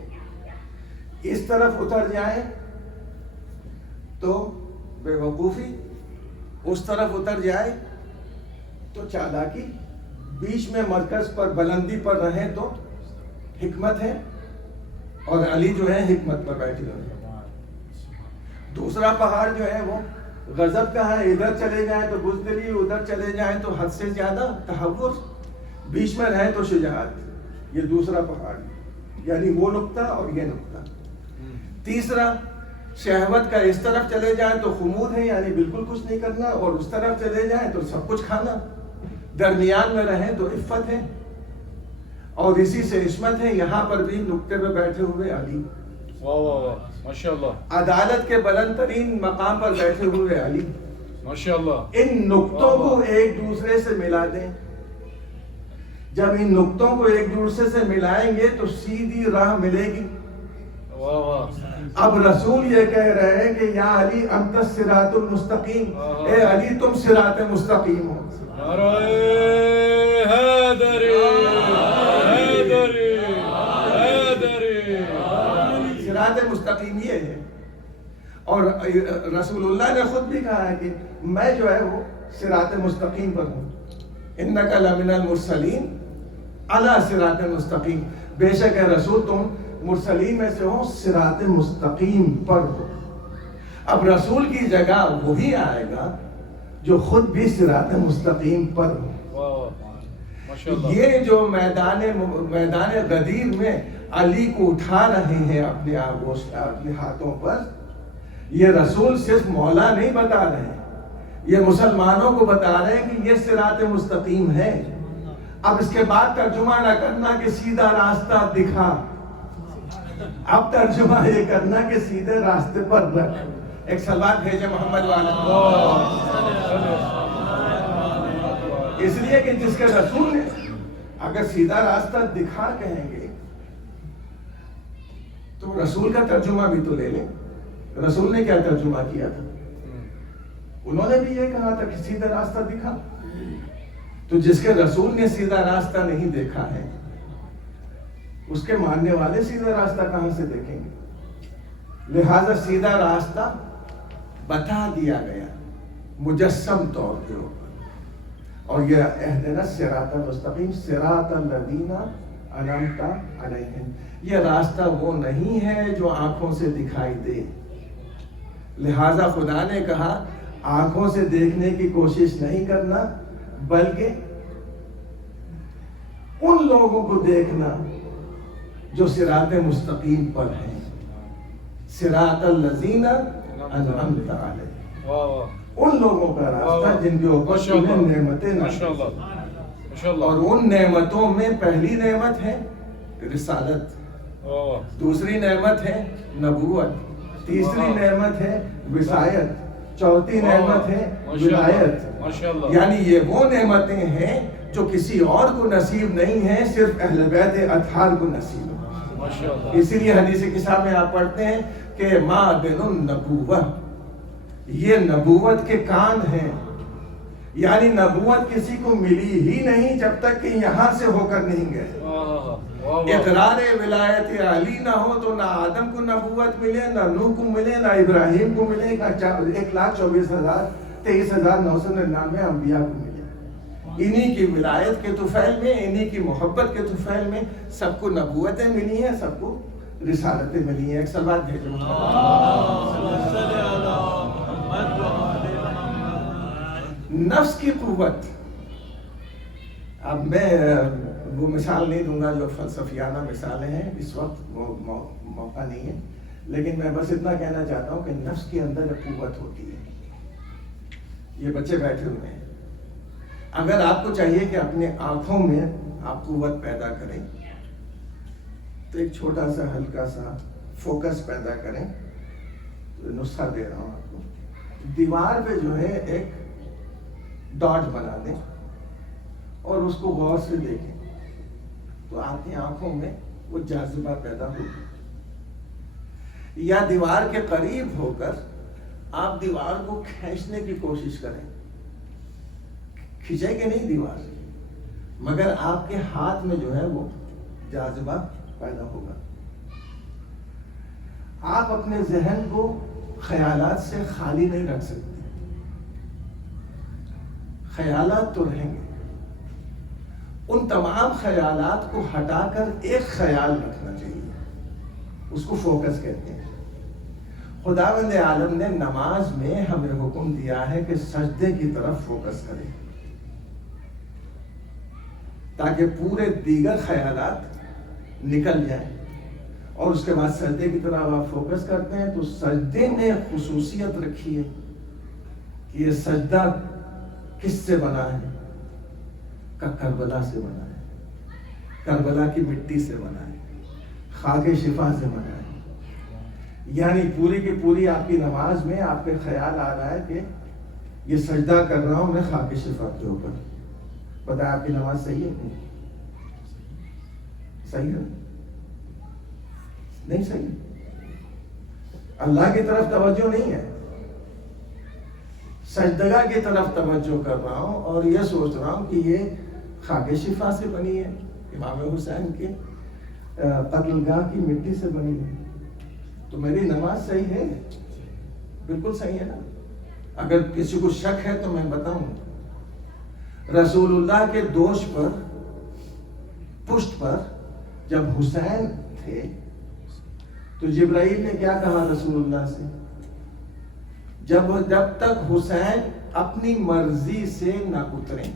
اس طرف اتر جائیں تو بے وقوفی، اس طرف اتر جائے تو چالاکی، بیچ میں مرکز پر بلندی پر رہیں تو حکمت ہے، اور علی جو ہے حکمت پر بیٹھے ہوئے ہیں۔ دوسرا پہاڑ جو ہے وہ غضب کا ہے، ادھر چلے جائیں تو بزدلی، ادھر چلے جائیں تو حد سے زیادہ تحور، بیچ میں رہیں تو شجاعت، یہ دوسرا پہاڑ، یعنی وہ نقطہ اور یہ نقطہ۔ تیسرا شہوت کا، اس طرف چلے جائیں تو خمود ہے، یعنی بالکل کچھ نہیں کرنا، اور اس طرف چلے جائیں تو سب کچھ کھانا، درمیان میں رہیں تو عفت ہے، اور اسی سے عصمت ہے۔ یہاں پر بھی نقطے پہ بیٹھے ہوئے علی، واہ واہ واہ، ماشاء اللہ عدالت کے بلند ترین مقام پر بیٹھے ہوئے علی۔ ماشاء اللہ، ان نقطوں کو ایک دوسرے سے ملا دیں، جب ان نقطوں کو ایک دوسرے سے ملائیں گے تو سیدھی راہ ملے گی۔ واہ واہ، اب رسول یہ کہہ رہے ہیں کہ یا علی انت الصراط المستقیم، اے علی تم صراط مستقیم ہو۔ نعرہ حیدری حیدری حیدری، صراط مستقیم یہ ہے، اور رسول اللہ نے خود بھی کہا ہے کہ میں جو ہے وہ صراط مستقیم پر ہوں، انک لمن المرسلین علی صراط مستقیم، بے شک ہے رسول تم مرسلین میں سے ہو، صراط مستقیم پر ہو۔ اب رسول کی جگہ وہی آئے گا جو خود بھی صراط مستقیم پر ہو۔ واہ واہ، ماشاء اللہ، یہ جو میدان غدیر میں علی کو اٹھا رہے ہیں اپنے آغوش اپنے ہاتھوں پر، یہ رسول صرف مولا نہیں بتا رہے ہیں، یہ مسلمانوں کو بتا رہے ہیں کہ یہ صراط مستقیم ہے۔ اب اس کے بعد ترجمہ نہ کرنا کہ سیدھا راستہ دکھا، اب ترجمہ یہ کرنا کہ سیدھے راستے پر رکھ۔ ایک صلوات بھیجے محمد والے، اس لیے کہ جس کے رسول نے اگر سیدھا راستہ دکھا کہیں گے تو رسول کا ترجمہ بھی تو لے لیں۔ رسول نے کیا ترجمہ کیا تھا؟ انہوں نے بھی یہ کہا تھا کہ سیدھا راستہ دکھا، تو جس کے رسول نے سیدھا راستہ نہیں دیکھا ہے اس کے ماننے والے سیدھا راستہ کہاں سے دیکھیں گے؟ لہذا سیدھا راستہ بتا دیا گیا مجسم طور کے اوپر، اور یہ اہدنا الصراط المستقیم صراط الذین انعمت علیہم، یہ راستہ وہ نہیں ہے جو آنکھوں سے دکھائی دے۔ لہذا خدا نے کہا آنکھوں سے دیکھنے کی کوشش نہیں کرنا، بلکہ ان لوگوں کو دیکھنا جو صراط مستقیم پر ہیں، صراط الذین انعمت علیہم، واہ واہ، ان لوگوں کا راستہ جن کے اوپر تمہیں نعمتیں ماشاء نازل اللہ ماشاء اللہ، اور ان نعمتوں میں پہلی نعمت ہے رسالت، واہ واہ، دوسری نعمت ہے نبوت، تیسری نعمت ہے وصایت، چوتھی نعمت ہے ولایت۔ ماشاء اللہ، یعنی یہ وہ نعمتیں ہیں جو کسی اور کو نصیب نہیں ہیں، صرف اہل بیت اطہار کو نصیب ہے۔ ماشاء اللہ، اسی لیے حدیث کتاب میں آپ پڑھتے ہیں کہ معدن النبوہ، یہ نبوت کے کان ہیں، یعنی نبوت کسی کو ملی ہی نہیں جب تک کہ یہاں سے ہو کر نہیں گئے. اقرار ولایت علی نہ ہو تو نہ آدم کو نبوت ملے، نہ نوح کو ملے، نہ ابراہیم کو ملے، 1,24,23,999 انبیاء کو ملے. انہی کی ولایت کے طفیل میں، انہی کی محبت کے طفیل میں سب کو نبوتیں ملی ہیں، سب کو رسالتیں ملی ہیں. ایک صلوات بھیجو. نفس کی قوت. اب میں وہ مثال نہیں دوں گا جو فلسفیانہ مثالیں ہیں، اس وقت وہ موقع نہیں ہے، لیکن میں بس اتنا کہنا چاہتا ہوں کہ نفس کے اندر ایک قوت ہوتی ہے. یہ بچے بیٹھے ہوئے ہیں، اگر آپ کو چاہیے کہ اپنے آنکھوں میں آپ قوت پیدا کریں تو ایک چھوٹا سا ہلکا سا فوکس پیدا کریں. نسخہ دے رہا ہوں آپ کو. دیوار پہ جو ہے ایک ڈاٹ بنا دیں اور اس کو غور سے دیکھیں تو آپ کی آنکھوں میں وہ جاذبہ پیدا ہوگا. یا دیوار کے قریب ہو کر آپ دیوار کو کھینچنے کی کوشش کریں. کھینچے کہ نہیں دیوار، مگر آپ کے ہاتھ میں جو ہے وہ جاذبہ پیدا ہوگا. آپ اپنے ذہن کو خیالات سے خالی نہیں رکھ سکتے. خیالات تو رہیں گے، ان تمام خیالات کو ہٹا کر ایک خیال رکھنا چاہیے، اس کو فوکس کہتے ہیں. خداوند عالم نے نماز میں ہمیں حکم دیا ہے کہ سجدے کی طرف فوکس کریں تاکہ پورے دیگر خیالات نکل جائیں. اور اس کے بعد سجدے کی طرف آپ فوکس کرتے ہیں تو سجدے نے خصوصیت رکھی ہے کہ یہ سجدہ کس سے بنا ہے؟ کربلا سے بنا ہے، کربلا کی مٹی سے بنا ہے، خاک شفا سے بنا ہے. یعنی پوری کی پوری آپ کی نماز میں آپ کے خیال آ رہا ہے کہ یہ سجدہ کر رہا ہوں میں خاک شفا کے اوپر. بتائیں آپ کی نماز صحیح ہے؟ صحیح ہے؟ نہیں صحیح. اللہ کی طرف توجہ نہیں ہے، سجدگاہ کی طرف توجہ کر رہا ہوں اور یہ سوچ رہا ہوں کہ یہ خاک شفا سے بنی ہے، امام حسین کے قتل گاہ کی مٹی سے بنی ہے. تو میری نماز صحیح ہے؟ بالکل صحیح ہے نا. اگر کسی کو شک ہے تو میں بتاؤں. رسول اللہ کے دوش پر، پشت پر جب حسین تھے تو جبرائیل نے کیا کہا رسول اللہ سے؟ جب تک حسین اپنی مرضی سے نہ اتریں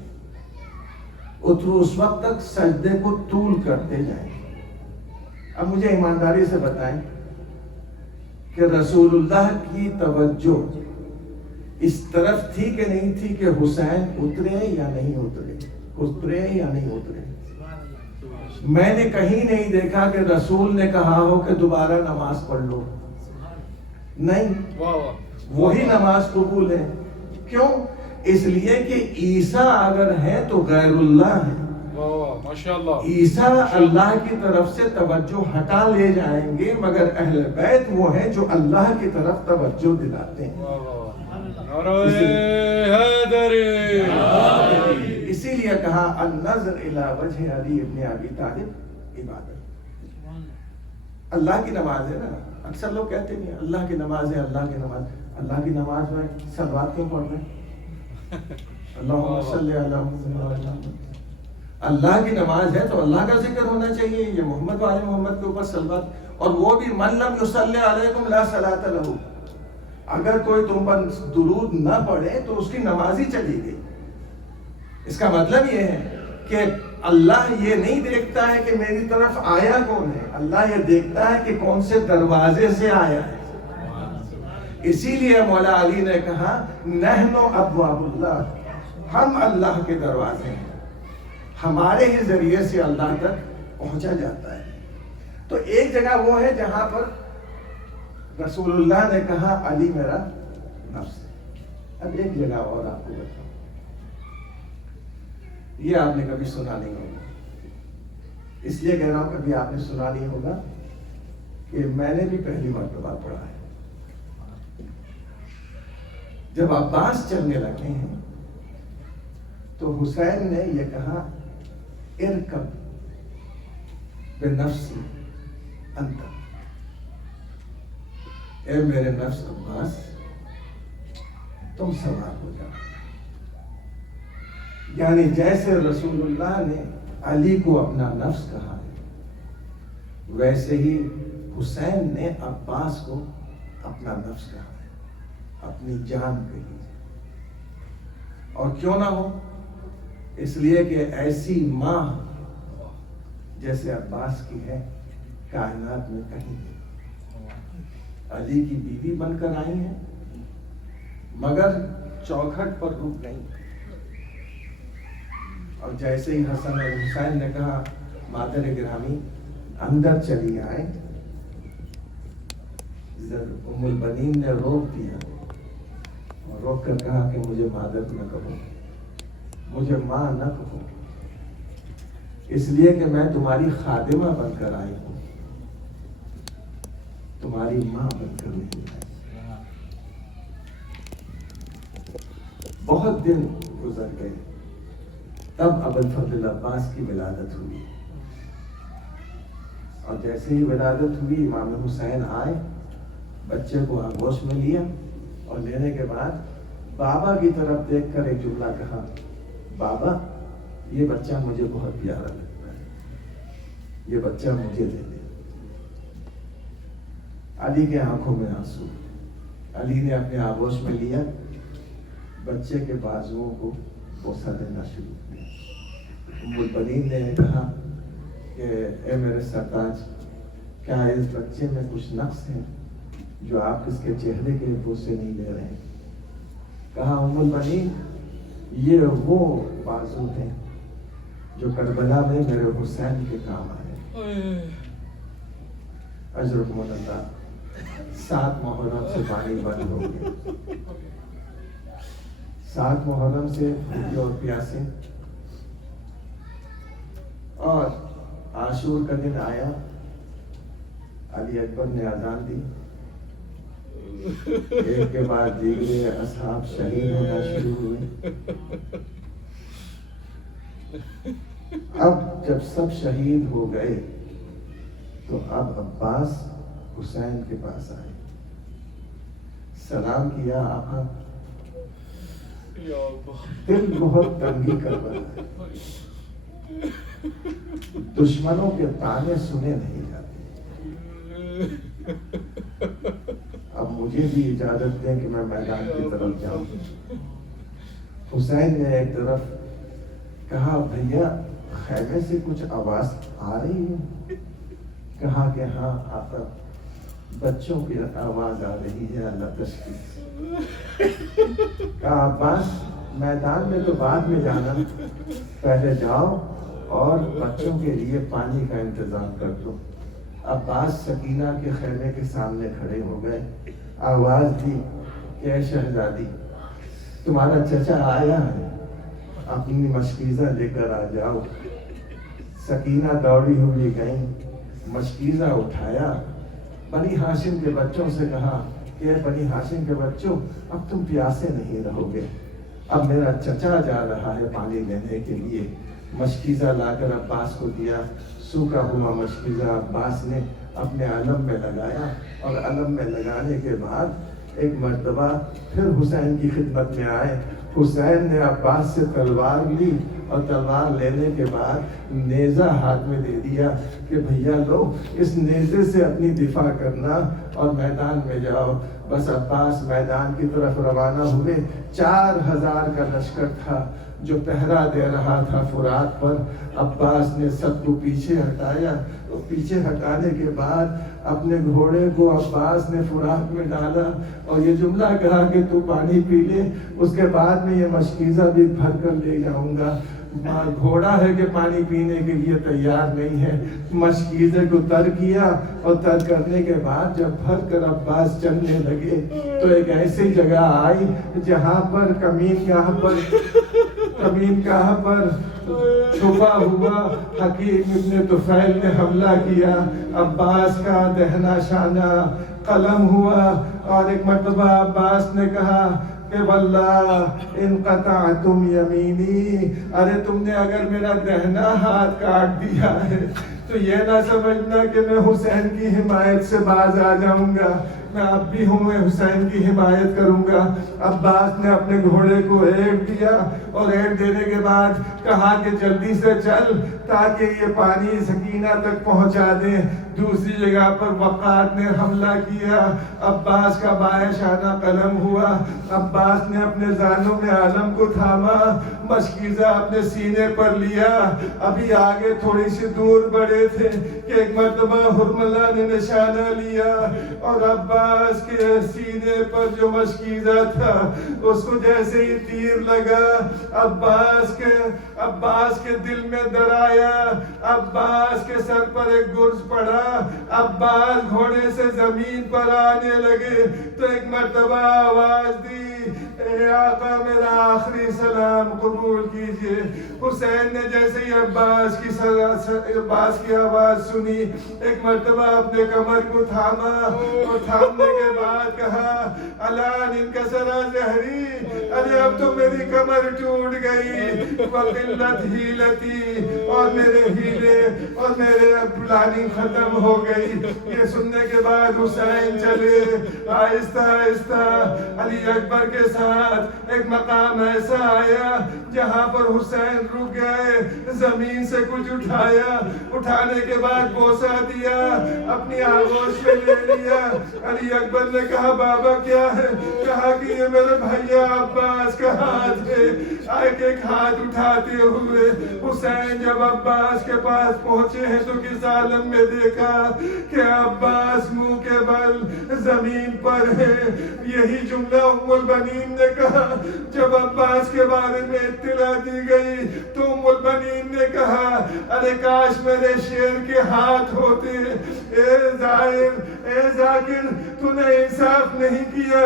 اس وقت تک سجدے کو طول کرتے جائیں. اب مجھے ایمانداری سے بتائیں کہ رسول اللہ کی توجہ اس طرف تھی کہ نہیں تھی کہ حسین اترے یا نہیں اترے، اترے یا نہیں اترے؟ میں نے کہیں نہیں دیکھا کہ رسول نے کہا ہو کہ دوبارہ نماز پڑھ لو. نہیں، وہی نماز قبول ہے. کیوں؟ اس لیے کہ عیسیٰ اگر ہے تو غیر اللہ ہے. عیسیٰ اللہ کی طرف سے توجہ ہٹا لے جائیں گے، مگر اہل بیت وہ ہیں جو اللہ کی طرف توجہ دلاتے ہیں. اسی لیے کہا النظر الی وجہ علی ابن ابی طالب عبادت. اللہ کی نماز ہے نا. اکثر لوگ کہتے ہیں اللہ کی نماز ہے، اللہ کی نماز. اللہ کی نماز میں صلوات کیوں پڑھ رہے ہیں؟ اللہم صلی علی محمد. اللہ کی نماز ہے تو اللہ کا ذکر ہونا چاہیے. یہ محمد والے محمد کے اوپر صلوات، اور وہ بھی من لم یصلی علیکم لا صلاۃ لہ. اگر کوئی تم پر درود نہ پڑھے تو اس کی نماز ہی چلی گئی. اس کا مطلب یہ ہے کہ اللہ یہ نہیں دیکھتا ہے کہ میری طرف آیا کون ہے، اللہ یہ دیکھتا ہے کہ کون سے دروازے سے آیا ہے. اسی لیے مولا علی نے کہا نحن ابواب اللہ، ہم اللہ کے دروازے ہیں، ہمارے ہی ذریعے سے اللہ تک پہنچا جاتا ہے. تو ایک جگہ وہ ہے جہاں پر رسول اللہ نے کہا علی میرا نفس ہے. اب ایک جگہ اور آپ کو بتاؤں، یہ آپ نے کبھی سنا نہیں ہوگا، اس لیے کہہ رہا ہوں کبھی آپ نے سنا نہیں ہوگا کہ میں نے بھی پہلی مرتبہ پڑھا ہے. جب عباس چلنے لگے ہیں تو حسین نے یہ کہا ارکب بنفسی انت، اے میرے نفس عباس تم سوار ہو جاؤ. یعنی جیسے رسول اللہ نے علی کو اپنا نفس کہا ہے، ویسے ہی حسین نے عباس کو اپنا نفس کہا ہے، اپنی جان کہی ہے. اور کیوں نہ ہو، اس لیے کہ ایسی ماں جیسے عباس کی ہے کائنات میں کہیں نہیں. علی کی بیوی بن کر آئی ہیں مگر چوکھٹ پر رک گئی. اور جیسے ہی حسن اور حسین نے کہا مادر گرامی اندر چلی آئے، ام البنین نے روک دیا اور روک کر کہا کہ مجھے مادر نہ کہو، مجھے ماں نہ کہو، اس لیے کہ میں تمہاری خادمہ بن کر آئی ہوں، تمہاری ماں بن کر نہیں آئی. بہت دن گزر گئے، تب ابوالفضل عباس کی ولادت ہوئی. اور جیسے ہی ولادت ہوئی امام حسین آئے، بچے کو آغوش میں لیا اور لینے کے بعد بابا کی طرف دیکھ کر ایک جملہ کہا، بابا یہ بچہ مجھے بہت پیارا لگتا ہے، یہ بچہ مجھے دے دے. علی کے آنکھوں میں آنسو. علی نے اپنے آغوش میں لیا، بچے کے بازوؤں کو بوسہ دینا شروع کیا. ام البنین نے کہا کہ اے میرے سرتاج، کیا اس بچے میں کچھ نقص ہے جو آپ اس کے چہرے کے بوسے نہیں لے رہے ہیں؟ کہا ام البنین یہ وہ بازو ہیں جو کربلا میں میرے حسین کے کام آئے. اجرکم اللہ. 7 محرم سے پانی بند ہو گیا. 7 محرم سے بھوکے اور پیاسے، اور عاشور کا دن آیا، علی اکبر نے اذان دی، ایک کے بعد دیگرے اصحاب شہید ہونا شروع ہوئے. اب جب سب شہید ہو گئے تو اب عباس حسین کے پاس آئے، سلام کیا، آقا دل بہت تنگی کر رہا ہے، دشمنوں کے طعنے سنے نہیں جاتے، اب مجھے بھی اجازت دیں کہ میں میدان کی طرف جاؤں. حسین نے ایک طرف کہا بھیا خیمے سے کچھ آواز آ رہی ہے؟ کہا کہ ہاں آقا بچوں کی آواز آ رہی ہے، اللہ تشکیل. کہا عباس میدان میں تو بعد میں جانا، پہلے جاؤ اور بچوں کے لیے پانی کا انتظام کر دو. عباس سکینہ کے خیمے کے سامنے کھڑے ہو گئے، آواز دی کہ اے شہزادی تمہارا چچا آیا ہے، اپنی مشکیزہ لے کر آ جاؤ. سکینہ دوڑی ہوئی گئیں، مشکیزہ اٹھایا، بنی ہاشم کے بچوں سے کہا کہ اے بنی ہاشم کے بچوں اب تم پیاسے نہیں رہو گے، اب میرا چچا جا رہا ہے پانی لینے کے لیے. مشکیزہ لا کر عباس کو دیا، سوکھا ہوا مشکیزہ عباس نے اپنے علم میں لگایا، اور علم میں لگانے کے بعد ایک مرتبہ پھر حسین کی خدمت میں آئے. حسین نے عباس سے تلوار لی اور تلوار لینے کے بعد نیزہ ہاتھ میں دے دیا کہ بھیا لو اس نیزے سے اپنی دفاع کرنا اور میدان میں جاؤ. بس عباس میدان کی طرف روانہ ہوئے. 4000 کا لشکر تھا جو پہرا دے رہا تھا فرات پر. عباس نے سب کو پیچھے ہٹایا، اور پیچھے ہٹانے کے بعد اپنے گھوڑے کو عباس نے فرات میں ڈالا اور یہ جملہ کہا کہ تو پانی پی لے، اس کے بعد میں یہ مشکیزہ بھی بھر کر لے جاؤں گا. گھوڑا ہے کہ پانی پینے کے لیے تیار نہیں ہے. مشکیزے کو تر کیا، اور تر کرنے کے بعد جب بھر کر عباس چلنے لگے تو ایک ایسی جگہ آئی جہاں پر کمین گاہ پر چھپا ہوا حکیم ابن طفیل نے حملہ کیا. عباس کا دہنا شانہ قلم ہوا، اور ایک مرتبہ عباس نے کہا کہ کہ واللہ ان قطعتم یمینی، ارے تم نے اگر میرا دہنا ہاتھ کاٹ دیا ہے تو یہ نہ سمجھنا کہ میں حسین کی حمایت سے باز آ جاؤں گا، میں اب بھی ہوں، میں حسین کی حمایت کروں گا۔ عباس نے اپنے گھوڑے کو اینٹ دیا اور اینٹ دینے کے بعد کہا کہ جلدی سے چل تاکہ یہ پانی سکینہ تک پہنچا دیں۔ دوسری جگہ پر وقات نے حملہ کیا، عباس کا بائیں شانہ قلم ہوا، عباس نے اپنے زانوں میں عالم کو تھاما، مشکیزہ اپنے سینے پر لیا۔ ابھی آگے تھوڑی سی دور بڑھے تھے کہ ایک مرتبہ حرملہ نے نشانہ لیا اور عباس کے سینے پر جو مشکیزہ تھا اس کو جیسے ہی تیر لگا، عباس کے دل میں ڈر آیا، عباس کے سر پر ایک گرز پڑا، عباس گھوڑے سے زمین پر آنے لگے تو ایک مرتبہ آواز دی، اے آقا میرا آخری سلام قبول کیجئے۔ حسین نے جیسے ہی عباس کی آواز سنی ایک مرتبہ اپنے کمر کو تھاما اور تھامنے کے بعد کہا، الان انکسر ظہری، ارے اب تو میری کمر ٹوٹ گئی، وقلت حیلتی، اور میرے ہیلے اور میرے پلاننگ ختم ہو گئی۔ یہ سننے کے بعد حسین چلے آہستہ آہستہ علی اکبر کے ساتھ۔ ایک مقام ایسا آیا جہاں پر حسین رک گئے، زمین سے کچھ اٹھایا، اٹھانے کے بعد بوسہ دیا، اپنی آغوش میں لے لیا۔ علی اکبر نے کہا بابا کیا ہے؟ کہا کہ یہ میرے بھیا عباس کا ہاتھ ہے۔ ایک ہاتھ اٹھاتے ہوئے حسین جب عباس کے پاس پہنچے ہیں تو کس عالم میں دیکھا کہ عباس منہ کے بل زمین پر ہے۔ یہی جملہ ام البنین نے کہا جب عباس کے بارے میں اطلاع دی گئی تو ام البنین نے کہا ارے کاش میرے شیر کے ہاتھ ہوتے۔ اے ظاہر، اے ذاکر، تو نے انصاف نہیں کیا،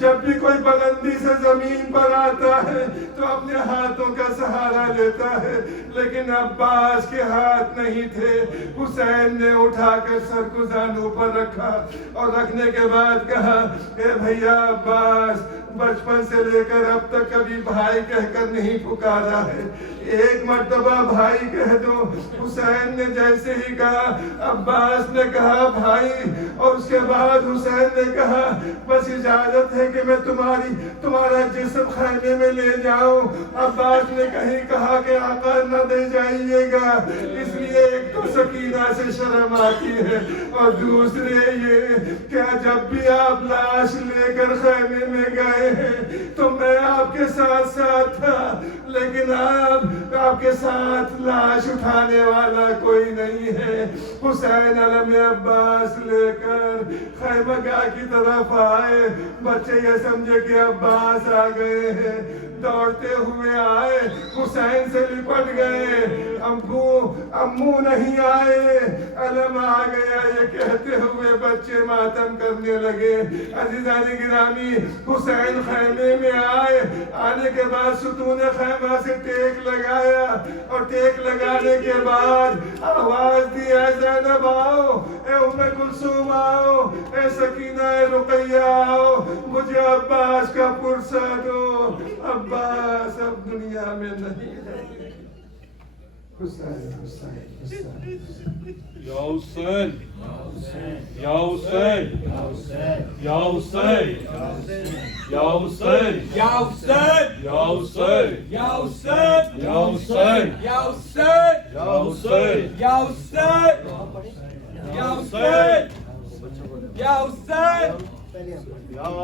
جب بھی کوئی بلندی سے زمین پر آتا ہے تو اپنے ہاتھوں کا سہارا لیتا ہے، لیکن عباس کے ہاتھ نہیں تھے۔ حسین نے اٹھا کر سر کو زانوں پر رکھا اور رکھنے کے بعد کہا اے بھیا عباس، بچپن سے لے کر اب تک کبھی بھائی کہہ کر نہیں پکارا ہے، ایک مرتبہ بھائی کہہ دو۔ حسین نے جیسے ہی کہا عباس نے کہا بھائی، اور اس کے بعد حسین نے کہا بس اجازت ہے کہ میں تمہارا جسم خیمے میں لے جاؤں۔ عباس نے کہیں کہا کہ آقا نہ دے جائیے گا، اس لیے ایک تو سکینہ سے شرم آتی ہے اور دوسرے یہ کہ جب بھی آپ لاش لے کر خیمے میں گئے ہیں تو میں آپ کے ساتھ تھا، لیکن آپ کے ساتھ لاش اٹھانے والا کوئی نہیں ہے۔ حسین علم عباس لے کر خیمہ گاہ کی طرف آئے، بچے یہ سمجھے کہ عباس آ گئے ہیں، دوڑتے ہوئے آئے، حسین سے لپٹ گئے، امو نہیں آئے، علم آ گیا، یہ کہتے ہوئے بچے ماتم کرنے لگے۔ عزیزان گرامی، حسین خیمے میں آنے کے بعد ستون خیمہ سے ٹیک لگایا اور ٹیک لگانے کے بعد آواز دی اے زینب آؤ، اے ام کلثوم آؤ، اے سکینہ اے رقیہ آؤ، مجھے عباس کا پرسہ دو، عباس اب دنیا میں نہیں ہے۔ حسین حسین حسین یا حسین، یا حسین، یا حسین، یا حسین، یا حسین، یا حسین، یا حسین، یا حسین، یا حسین، یا حسین، یا حسین، یا حسین، یا حسین، یا